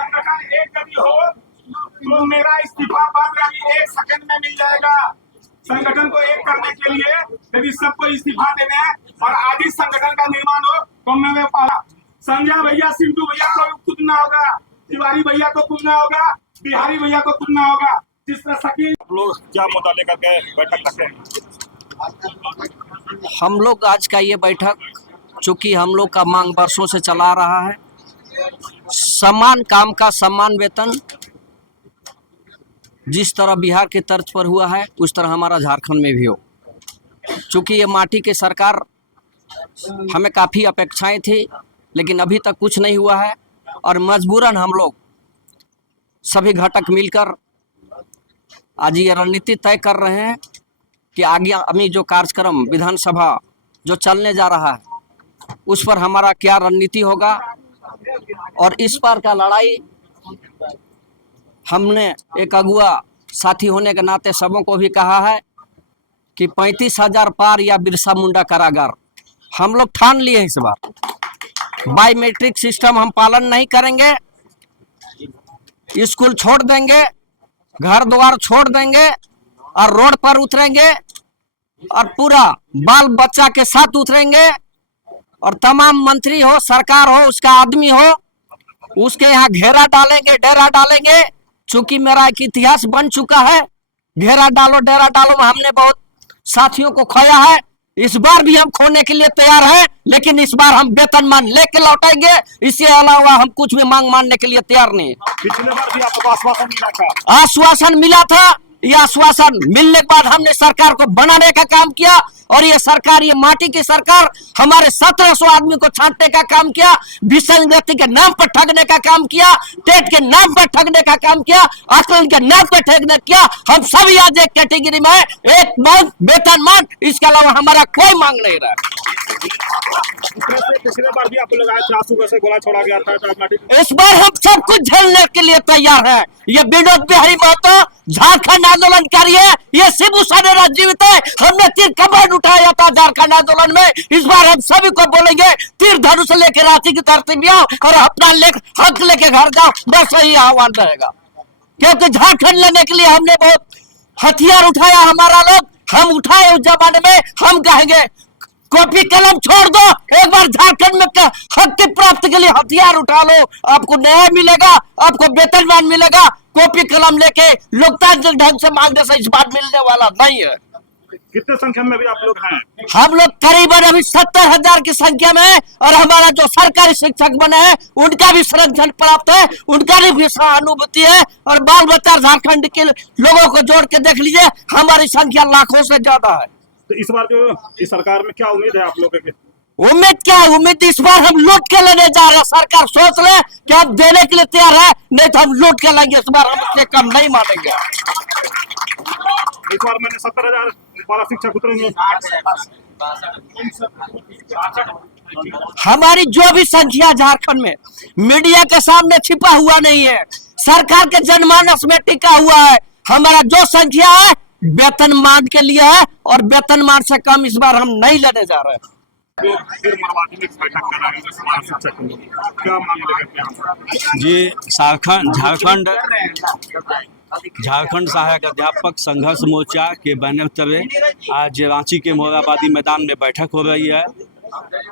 संगठन एक यदि हो तो मेरा इस्तीफा पत्र अभी 1 सेकंड में मिल जाएगा। संगठन को एक करने के लिए यदि सबको इस्तीफा दे दें और आदि संगठन का निर्माण हो तो मैं पढ़ा संजय भैया, सिंधु भैया को कूदना होगा, तिवारी भैया को कूदना होगा, बिहारी भैया को कूदना होगा। जिस तरह सकी लोग क्या मुद्दा लेकर के बैठक रखे हैं? हम लोग आज का ये बैठक, चूंकि हम लोग का मांग वर्षों से चला रहा है, समान काम का समान वेतन जिस तरह बिहार के तर्ज पर हुआ है उस तरह हमारा झारखंड में भी हो। चूंकि ये माटी की सरकार, हमें काफ़ी अपेक्षाएं थी लेकिन अभी तक कुछ नहीं हुआ है और मजबूरन हम लोग सभी घटक मिलकर आज ये रणनीति तय कर रहे हैं कि आगे अभी जो कार्यक्रम विधानसभा जो चलने जा रहा है उस पर हमारा क्या रणनीति होगा। और इस बार का लड़ाई हमने एक अगुआ साथी होने के नाते सबों को भी कहा है कि 35,000 पार या बिरसा मुंडा कारागार हम लोग ठान लिए इस बार। बायोमेट्रिक सिस्टम हम पालन नहीं करेंगे, स्कूल छोड़ देंगे, घर द्वार छोड़ देंगे और रोड पर उतरेंगे और पूरा बाल बच्चा के साथ उतरेंगे और तमाम मंत्री हो, सरकार हो, उसका आदमी हो, उसके यहाँ घेरा डालेंगे, डेरा डालेंगे। चूंकि मेरा एक इतिहास बन चुका है, घेरा डालो डेरा डालो में हमने बहुत साथियों को खोया है। इस बार भी हम खोने के लिए तैयार हैं, लेकिन इस बार हम वेतनमान लेके लौटेंगे। इसके अलावा हम कुछ भी मांग मानने के लिए तैयार नहीं। पिछले बार भी आपको आश्वासन मिला था? आश्वासन मिला था। यह आश्वासन मिलने के बाद हमने सरकार को बनाने का काम किया और ये सरकार, ये माटी की सरकार हमारे 1700 आदमी को छांटने का काम किया, विसंगति के नाम पर ठगने का काम किया, टेट के नाम पर ठगने का काम किया, आकलन के नाम पर ठगने किया। हम सभी आज एक कैटेगरी में, एक मांग वेतनमान, इसके अलावा हमारा कोई मांग नहीं रहा। पिछले बार भी आप लोग आए थे, आंसू से गोला छोड़ा गया था। इस बार हम सब कुछ झेलने के लिए तैयार हैं। ये विनोद बिहारी महतो झारखंड आंदोलनकारी है, ये शिबू सोरेन जीवित है। हमने तीर कमान उठाया था झारखंड आंदोलन में। इस बार हम सभी को बोलेंगे तीर धनुष लेकर रांची की धरती में आओ और अपना हक लेके घर जाओ। बस यही आह्वान रहेगा, क्योंकि झारखंड लेने के लिए हमने बहुत हथियार उठाया। हमारा लोग हम उठाए उस जमाने में, हम कहेंगे कॉपी कलम छोड़ दो, एक बार झारखंड में हक की प्राप्ति के लिए हथियार उठा लो, आपको न्याय मिलेगा, आपको वेतनमान मिलेगा। कॉपी कलम लेके लोकतांत्रिक ढंग से मांगने से इस बार मिलने वाला नहीं है। कितने संख्या में भी आप लोग हैं? हम लोग करीबन अभी 70,000 की संख्या में है और हमारा जो सरकारी शिक्षक बने हैं उनका भी संरक्षण प्राप्त है, उनका भी सहानुभूति है। और बाल बच्चा झारखंड के लोगों को जोड़ के देख लीजिए, हमारी संख्या लाखों से ज्यादा है। तो इस बार जो इस सरकार में क्या उम्मीद है आप लोगों की? उम्मीद क्या है? उम्मीद इस बार हम लूट के लेने जा रहे हैं। सरकार सोच ले कि हम देने के लिए तैयार है, नहीं तो हम लूट के लेंगे। इस बार हम इससे कम नहीं मानेंगे। इस बार मैंने 70,000 पारा शिक्षक उतरेंगे। हमारी जो भी संख्या झारखंड में मीडिया के सामने छिपा हुआ नहीं है, सरकार के जनमानस में टिका हुआ है। हमारा जो संख्या है वेतनमान के लिए है और वेतनमान से कम इस बार हम नहीं लेने जा रहे हैं। क्या मांग लेकर? जी, झारखंड सहायक अध्यापक संघर्ष मोर्चा के बैनर तले आज रांची के मोराबादी मैदान में बैठक हो रही है।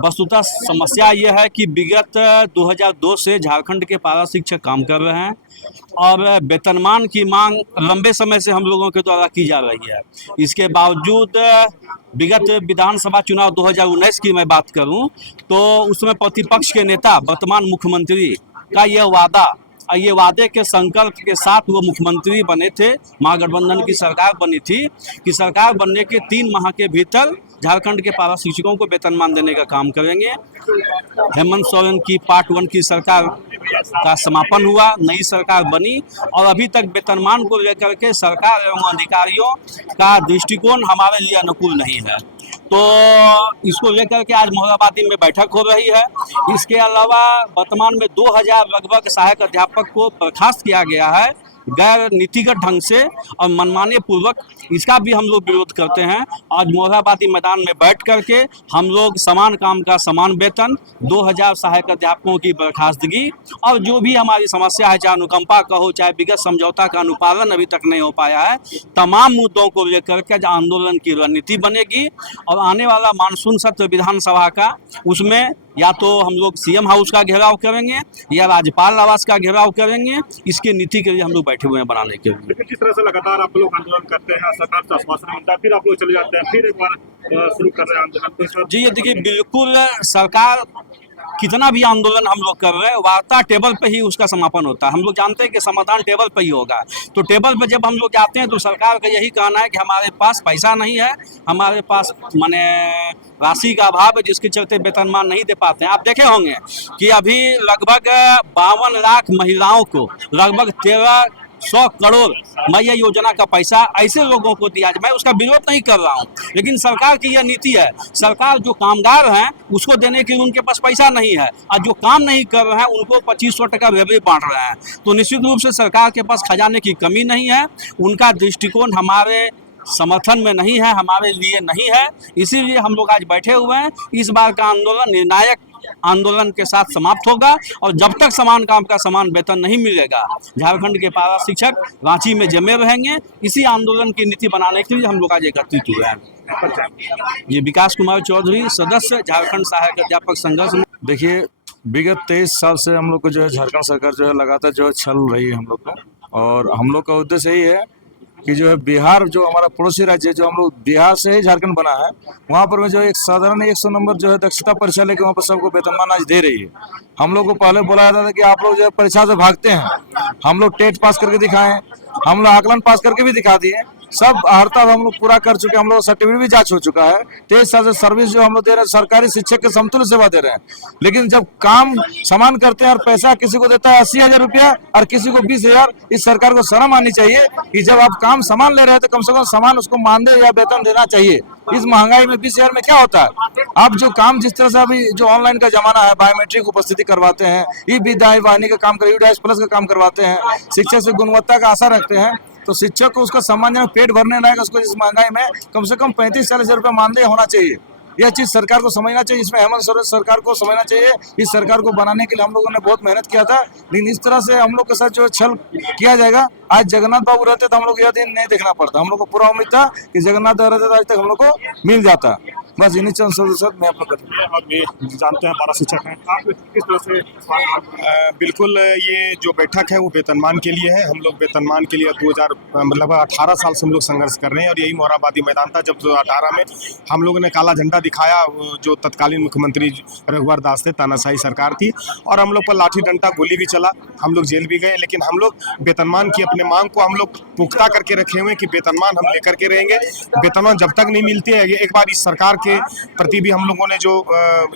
वस्तुतः समस्या ये है कि विगत 2002 से झारखंड के पारा शिक्षक काम कर रहे हैं और वेतनमान की मांग लंबे समय से हम लोगों के द्वारा की जा रही है। इसके बावजूद विगत विधानसभा चुनाव 2019 की मैं बात करूं तो उसमें प्रतिपक्ष के नेता वर्तमान मुख्यमंत्री का ये वादे के संकल्प के साथ वो मुख्यमंत्री बने थे, महागठबंधन की सरकार बनी थी कि सरकार बनने के 3 माह के भीतर झारखंड के पारा शिक्षकों को वेतनमान देने का काम करेंगे। हेमंत सोरेन की पार्ट 1 की सरकार का समापन हुआ, नई सरकार बनी और अभी तक वेतनमान को लेकर के सरकार एवं अधिकारियों का दृष्टिकोण हमारे लिए अनुकूल नहीं है। तो इसको लेकर के आज मोराबादी में बैठक हो रही है। इसके अलावा वर्तमान में 2000 लगभग सहायक अध्यापक को बर्खास्त किया गया है गैर नीतिगत ढंग से और मनमाने पूर्वक इसका भी हम लोग विरोध करते हैं। आज मोरहाबादी मैदान में बैठ करके हम लोग समान काम का समान वेतन, 2000 सहायक अध्यापकों की बर्खास्तगी और जो भी हमारी समस्या है, चाहे अनुकंपा का हो, चाहे विगत समझौता का अनुपालन अभी तक नहीं हो पाया है, तमाम मुद्दों को लेकर के आंदोलन की रणनीति बनेगी। और आने वाला मानसून सत्र विधानसभा का, उसमें या तो हम लोग सीएम हाउस का घेराव करेंगे या राज्यपाल आवास का घेराव करेंगे। इसकी नीति के लिए हम लोग बैठे हुए हैं बनाने के लिए। लेकिन जिस तरह से लगातार आप लोग आंदोलन करते हैं, सरकार से आश्वासन मिलता है, फिर आप लोग चले जाते हैं, फिर एक बार शुरू कर रहे हैं आंदोलन। जी ये देखिए, बिल्कुल सरकार कितना भी आंदोलन हम लोग कर रहे हैं, वार्ता टेबल पे ही उसका समापन होता है। हम लोग जानते हैं कि समाधान टेबल पे ही होगा। तो टेबल पे जब हम लोग जाते हैं तो सरकार का यही कहना है कि हमारे पास पैसा नहीं है, हमारे पास माने राशि का अभाव है, जिसके चलते वेतनमान नहीं दे पाते हैं। आप देखे होंगे कि अभी लगभग 52 लाख महिलाओं को लगभग 1300 करोड़ मैया योजना का पैसा ऐसे लोगों को दिया जाए। मैं उसका विरोध नहीं कर रहा हूँ, लेकिन सरकार की यह नीति है। सरकार जो कामगार हैं उसको देने के लिए उनके पास पैसा नहीं है, और जो काम नहीं कर रहे हैं उनको 2500 टका रेवड़ी बांट रहे हैं। तो निश्चित रूप से सरकार के पास खजाने की कमी नहीं है, उनका दृष्टिकोण हमारे समर्थन में नहीं है, हमारे लिए नहीं है। इसीलिए हम लोग आज बैठे हुए हैं। इस बार का आंदोलन निर्णायक आंदोलन के साथ समाप्त होगा, और जब तक समान काम का समान वेतन नहीं मिलेगा, झारखंड के पारा शिक्षक रांची में जमे रहेंगे। इसी आंदोलन की नीति बनाने के लिए हम लोग आज एकत्रित हुए हैं। ये विकास कुमार चौधरी, सदस्य झारखंड सहायक अध्यापक संघर्ष। देखिए, विगत 23 साल से हम लोग को जो है झारखंड सरकार जो है लगातार जो है छल रही है हम लोग को, और हम लोग का उद्देश्य यही है कि जो है बिहार, जो हमारा पड़ोसी राज्य है, जो हम लोग बिहार से ही झारखंड बना है, वहाँ पर में जो एक साधारण 100 नंबर जो है दक्षता परीक्षा लेके वहाँ पर सबको वेतनमान आज दे रही है। हम लोग को पहले बोला जाता था कि आप लोग जो है परीक्षा से भागते हैं, हम लोग टेट पास करके दिखाएं, हम लोग आकलन पास करके भी दिखा दिए, सब अर्हता हम लोग पूरा कर चुके हैं, हम लोग सर्टिफिकेट भी जांच हो चुका है। 23 साल से सर्विस जो हम लोग दे रहे हैं, सरकारी शिक्षक के समतुल्य सेवा दे रहे हैं। लेकिन जब काम समान करते हैं और पैसा किसी को देता है 80,000 रुपया और किसी को 20,000, इस सरकार को शर्म आनी चाहिए कि जब आप काम समान ले रहे हैं तो कम से कम समान उसको मानदेय या वेतन देना चाहिए। इस महंगाई में 20,000 में क्या होता है? आप जो काम जिस तरह से अभी जो ऑनलाइन का जमाना है, बायोमेट्रिक उपस्थिति करवाते हैं, ई-विद्या वाहिनी का काम, यूडाइस प्लस का काम करवाते हैं, शिक्षक से गुणवत्ता का आशा रखते हैं, तो शिक्षक को उसका सम्मानजनक पेट भरने लायक उसको इस महंगाई में कम से कम 35-40 रुपये मानदेय होना चाहिए। यह चीज सरकार को समझना चाहिए। इसमें हेमंत सोरेन सरकार को समझना चाहिए। इस सरकार को बनाने के लिए हम लोगों ने बहुत मेहनत किया था, लेकिन इस तरह से हम लोग के साथ जो छल किया जाएगा। आज जगन्नाथ बाबू रहते तो हम लोग यह दिन नहीं देखना पड़ता। हम लोग को पूरा उम्मीद था कि जगन्नाथ रहते तो आज तक हम लोग को मिल जाता। बस इन्हीं चंद शब्दों से मैं अपना जानते हैं पारा शिक्षक हैं, आप किस तरह से? बिल्कुल, ये जो बैठक है वो वेतनमान के लिए है। हम लोग वेतनमान के लिए 18 साल से हम लोग संघर्ष कर रहे हैं, और यही मोरहाबादी मैदान था जब 2018 में हम लोगों ने काला झंडा दिखाया। जो तत्कालीन मुख्यमंत्री रघुवर दास थे, तानाशाही सरकार थी, और हम लोग पर लाठी डंडा गोली भी चला, हम लोग जेल भी गए। लेकिन हम लोग वेतनमान की अपने मांग को हम लोग पुख्ता करके रखे हुए कि वेतनमान हम लेकर के रहेंगे। वेतनमान जब तक नहीं मिलती है, एक बार इस सरकार के प्रति भी हम लोगों ने जो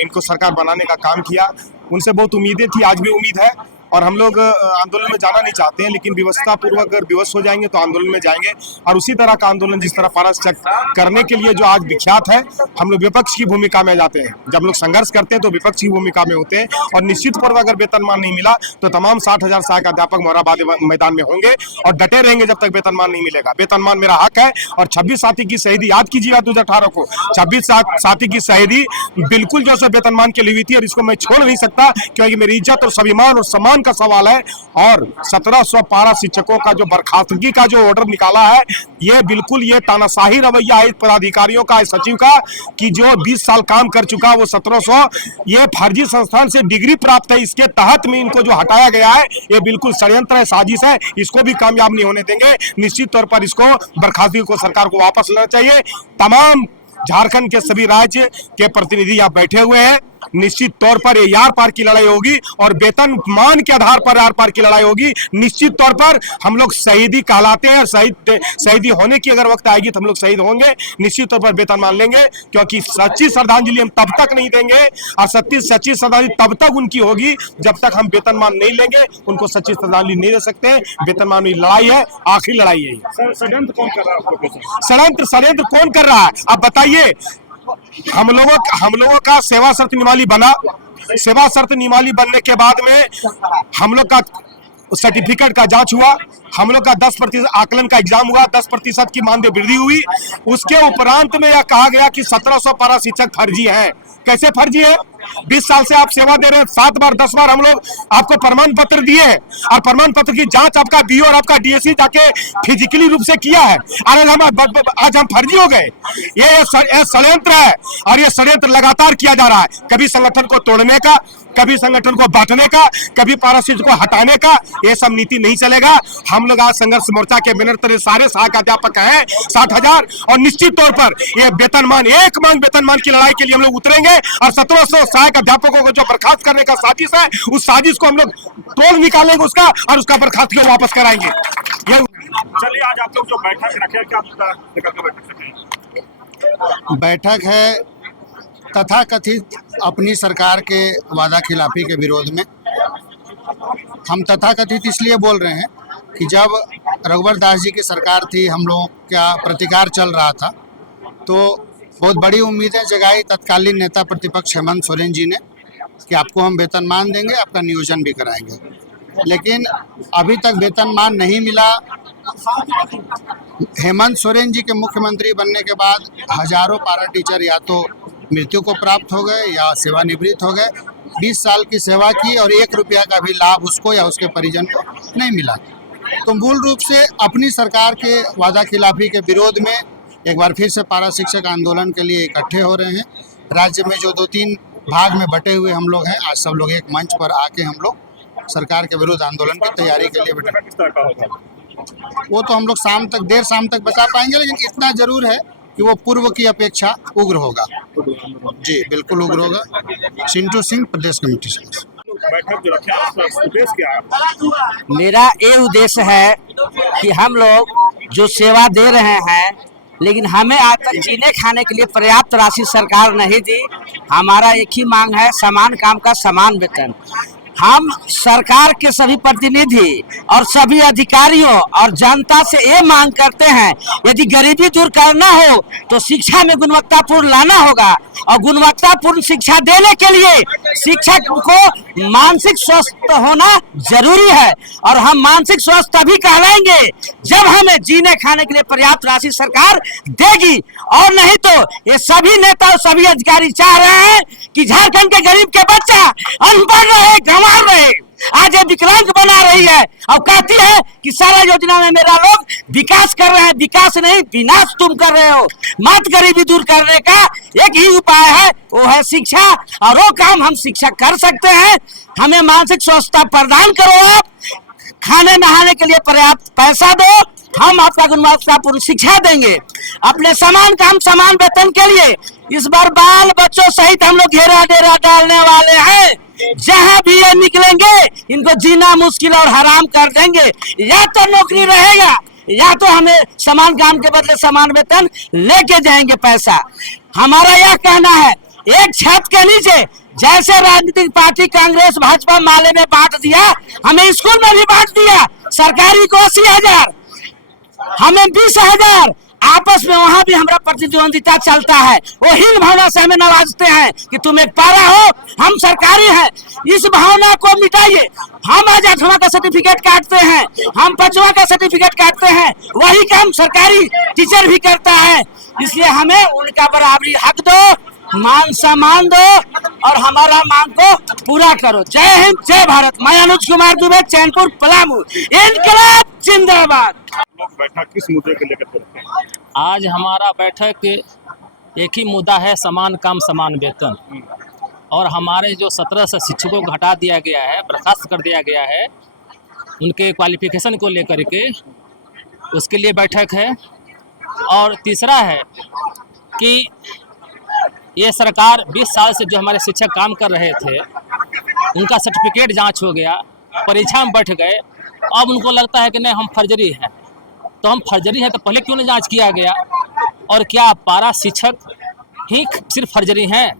इनको सरकार बनाने का काम किया, उनसे बहुत उम्मीदें थी, आज भी उम्मीद है। और हम लोग आंदोलन में जाना नहीं चाहते हैं, लेकिन व्यवस्था पूर्वक अगर विवश हो जाएंगे तो आंदोलन में जाएंगे। और उसी तरह का आंदोलन जिस तरह पारा शिक्षक करने के लिए जो आज विख्यात है, हम लोग विपक्ष की भूमिका में जाते हैं। जब लोग संघर्ष करते हैं तो विपक्ष की भूमिका में होते हैं, और निश्चित पूर्वक अगर वेतनमान नहीं मिला तो तमाम 60,000 सहायक अध्यापक मोरहाबादी मैदान में होंगे और डटे रहेंगे जब तक वेतनमान नहीं मिलेगा। वेतनमान मेरा हक है। और 26 साथी की शहीदी याद कीजिएगा 2018 को, 26 साथी की शहीदी बिल्कुल जो है वेतनमान के लिए हुई थी, और इसको मैं छोड़ नहीं सकता, क्योंकि मेरी इज्जत और स्वाभिमान और सम्मान का सवाल है। और 1700 पारा शिक्षकों का जो बर्खास्तगी का जो ऑर्डर निकाला है, ये बिल्कुल ये तानाशाही रवैया है पदाधिकारियों का, सचिव का, कि जो 20 साल काम कर चुका वो 1700 ये फर्जी संस्थान से डिग्री प्राप्त है, इसके तहत में इनको जो हटाया गया है, ये बिल्कुल षड्यंत्र है, साजिश है। इसको भी कामयाब नहीं होने देंगे। निश्चित तौर पर इसको बर्खास्तगी को सरकार को वापस लेना चाहिए। तमाम झारखंड के सभी राज्य के प्रतिनिधि यहाँ बैठे हुए हैं। निश्चित तौर पर ये यार पार की लड़ाई होगी, और वेतन मान के आधार पर यार पार की लड़ाई होगी। निश्चित तौर पर हम लोग शहीदी कहलाते हैं, शहीदी होने की अगर वक्त आएगी तो हम लोग शहीद होंगे। निश्चित तौर पर वेतन मान लेंगे, क्योंकि सच्ची श्रद्धांजलि हम तब तक नहीं देंगे, और सच्ची श्रद्धांजलि तब तक उनकी होगी जब तक हम वेतनमान नहीं लेंगे। उनको सच्ची श्रद्धांजलि नहीं दे सकते। वेतनमान की लड़ाई है, आखिरी लड़ाई है। षड्यंत्र कौन कर रहा है? षड्यंत्र कौन कर रहा है आप बताइए। हम लोगों का सेवा शर्त नियमावली बना। सेवा शर्त नियमावली बनने के बाद में हम लोग का सर्टिफिकेट का जांच हुआ, हम लोग का 10% आकलन का एग्जाम हुआ, 10% की मानदेय वृद्धि हुई। उसके उपरांत में यह कहा गया कि 1700 पारा शिक्षक फर्जी हैं। कैसे फर्जी है? 20 साल से आप सेवा दे रहे हैं, 7 बार 10 बार हम लोग आपको प्रमाण पत्र दिए हैं और प्रमाण पत्र की जांच आपका बीओ और आपका डीएससी जाके फिजिकली रूप से किया है। आज हम फर्जी हो गए। ये षड्यंत्र है और ये षड्यंत्र लगातार किया जा रहा है, कभी संगठन को तोड़ने का, कभी संगठन को बांटने का, कभी पाराशिष्ट को हटाने का। ये सब नीति नहीं चलेगा। हम लोग आज संघर्ष मोर्चा के बैनर तले सारे सहायक अध्यापक हैं 60,000 और निश्चित तौर पर ये वेतनमान, एक मांग वेतनमान की लड़ाई के लिए हम लोग उतरेंगे और 1700 सहायक अध्यापकों को जो बर्खास्त करने का साजिश है, उस साजिश को हम लोग तोड़ निकालेंगे उसका और उसका बर्खास्त को वापस कराएंगे। चलिए, आज आप लोग जो बैठक रखे, क्या बैठक है तथाकथित अपनी सरकार के वादा खिलाफी के विरोध में। हम तथाकथित इसलिए बोल रहे हैं कि जब रघुवर दास जी की सरकार थी, हम लोगों का प्रतिकार चल रहा था, तो बहुत बड़ी उम्मीदें जगाई तत्कालीन नेता प्रतिपक्ष हेमंत सोरेन जी ने कि आपको हम वेतनमान देंगे, आपका नियोजन भी कराएंगे। लेकिन अभी तक वेतनमान नहीं मिला। हेमंत सोरेन जी के मुख्यमंत्री बनने के बाद हजारों पारा टीचर या तो मृत्यु को प्राप्त हो गए या सेवानिवृत्त हो गए। 20 साल की सेवा की और 1 रुपया का भी लाभ उसको या उसके परिजन को नहीं मिला। तो मूल रूप से अपनी सरकार के वादा खिलाफी के विरोध में एक बार फिर से पारा शिक्षक आंदोलन के लिए इकट्ठे हो रहे हैं। राज्य में जो 2-3 भाग में बटे हुए हम लोग हैं, आज सब लोग एक मंच पर आके हम लोग सरकार के विरुद्ध आंदोलन की तैयारी के लिए बैठे। किस तरह का होगा? वो तो हम लोग देर शाम तक बता पाएंगे, लेकिन इतना जरूर है कि वो पूर्व की अपेक्षा उग्र होगा। जी बिल्कुल उग्र होगा। चिंटू सिंह, प्रदेश कमेटी सदस्य। बैठक जो रखे, आपका उद्देश्य क्या है? मेरा ये उद्देश्य है कि हम लोग जो सेवा दे रहे हैं, लेकिन हमें आज तक जीने खाने के लिए पर्याप्त राशि सरकार नहीं दी। हमारा एक ही मांग है, समान काम का समान वेतन। हम सरकार के सभी प्रतिनिधि और सभी अधिकारियों और जनता से ये मांग करते हैं, यदि गरीबी दूर करना हो तो शिक्षा में गुणवत्तापूर्ण लाना होगा और गुणवत्तापूर्ण शिक्षा देने के लिए शिक्षक को मानसिक स्वस्थ होना जरूरी है। और हम मानसिक स्वस्थ तभी कहलाएंगे जब हमें जीने खाने के लिए पर्याप्त राशि सरकार देगी। और नहीं तो ये सभी नेता और सभी अधिकारी चाह रहे हैं कि झारखंड के गरीब के बच्चा अनपढ़ रहे, गंवार रहे। आज ये विकलांग बना रही है और कहती है कि सारा योजना में मेरा लोग विकास कर रहे हैं। विकास नहीं, विनाश तुम कर रहे हो। मत गरीबी दूर करने का एक ही उपाय है, वो है शिक्षा, और वो काम हम शिक्षक कर सकते हैं। हमें मानसिक स्वस्थता प्रदान करो, आप खाने नहाने के लिए पर्याप्त पैसा दो, हम आपका गुणवत्तापूर्ण शिक्षा देंगे। अपने समान काम समान वेतन के लिए इस बार बाल बच्चों सहित हम लोग घेरा डेरा डालने वाले हैं। जहां भी ये निकलेंगे इनको जीना मुश्किल और हराम कर देंगे। या तो नौकरी रहेगा या तो हमें समान काम के बदले समान वेतन लेके जाएंगे पैसा। हमारा यह कहना है, एक छत के नीचे जैसे राजनीतिक पार्टी कांग्रेस भाजपा माले में बांट दिया, हमें स्कूल में भी बांट दिया। सरकारी को 80,000, हमें 20,000, आपस में वहां भी हमारा प्रतिद्वंदिता चलता है। वो हीन भावना से हमें नवाजते हैं कि तुम एक पारा हो, हम सरकारी हैं। इस भावना को मिटाइए। हम आज 8वां का सर्टिफिकेट काटते हैं, हम 5वां का सर्टिफिकेट काटते हैं, वही काम सरकारी टीचर भी करता है। इसलिए हमें उनका बराबरी हक दो, मान सम्मान दो और हमारा मांग को पूरा करो। जय हिंद, जय भारत। मैं अनुज कुमार दुबे, चैनपुर, पलामू। इनकलाब जिंदाबाद। लोग बैठक किस मुद्दे को लेकर करते हैं? आज हमारा बैठक एक ही मुद्दा है, समान काम समान वेतन। और हमारे जो 17 से शिक्षकों को हटा दिया गया है, बर्खास्त कर दिया गया है, उनके क्वालिफिकेशन को लेकर के उसके लिए बैठक है। और तीसरा है कि ये सरकार 20 साल से जो हमारे शिक्षक काम कर रहे थे, उनका सर्टिफिकेट जांच हो गया, परीक्षा में बैठ गए। अब उनको लगता है कि नहीं, हम फर्जरी हैं। तो हम फर्जरी हैं तो पहले क्यों नहीं जांच किया गया? और क्या पारा शिक्षक ही सिर्फ फर्जरी हैं?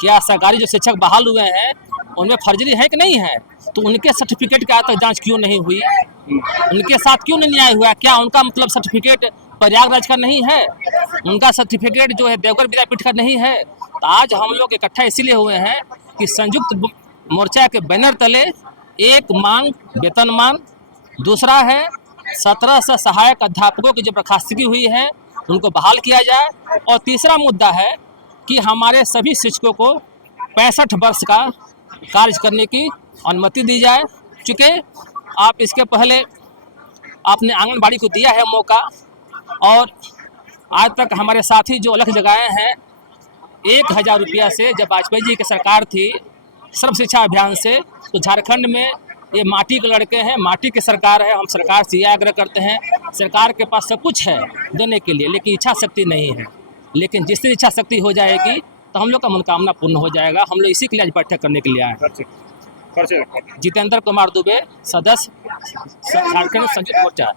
क्या सरकारी जो शिक्षक बहाल हुए हैं उनमें फर्जरी है कि नहीं है? तो उनके सर्टिफिकेट की आज तक जांच क्यों नहीं हुई? उनके साथ क्यों नहीं न्याय हुआ? क्या उनका मतलब सर्टिफिकेट प्रयागराज का नहीं है? उनका सर्टिफिकेट जो है देवघर विद्यापीठ का नहीं है? तो आज हम लोग इकट्ठा इसीलिए हुए हैं कि संयुक्त मोर्चा के बैनर तले एक मांग वेतनमान दूसरा है 1700 सहायक अध्यापकों की जो बर्खास्तगी हुई है उनको बहाल किया जाए। और तीसरा मुद्दा है कि हमारे सभी शिक्षकों को 65 वर्ष का कार्य करने की अनुमति दी जाए। चूँकि आप इसके पहले आपने आंगनबाड़ी को दिया है मौका, और आज तक हमारे साथी जो अलग जगह हैं 1000 रुपया से, जब वाजपेयी जी की सरकार थी सर्व शिक्षा अभियान से, तो झारखंड में ये माटी के लड़के हैं, माटी की सरकार है। हम सरकार से यह आग्रह करते हैं, सरकार के पास सब कुछ है देने के लिए, लेकिन इच्छा शक्ति नहीं है। लेकिन जिस दिन इच्छा शक्ति हो जाएगी तो हम लोग का मनोकामना पूर्ण हो जाएगा। हम लोग इसी के लिए आज बैठक करने के लिए आए हैं। जितेंद्र कुमार दुबे, सदस्य झारखंड संयुक्त मोर्चा।